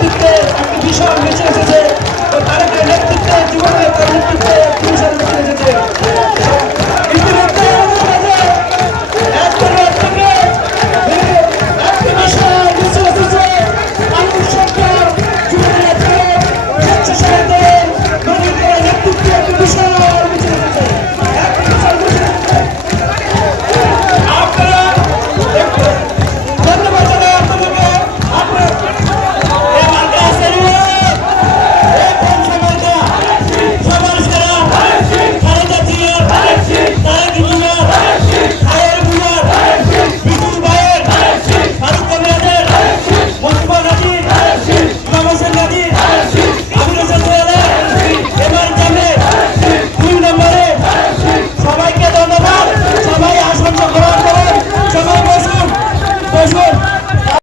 Danke. Let's go.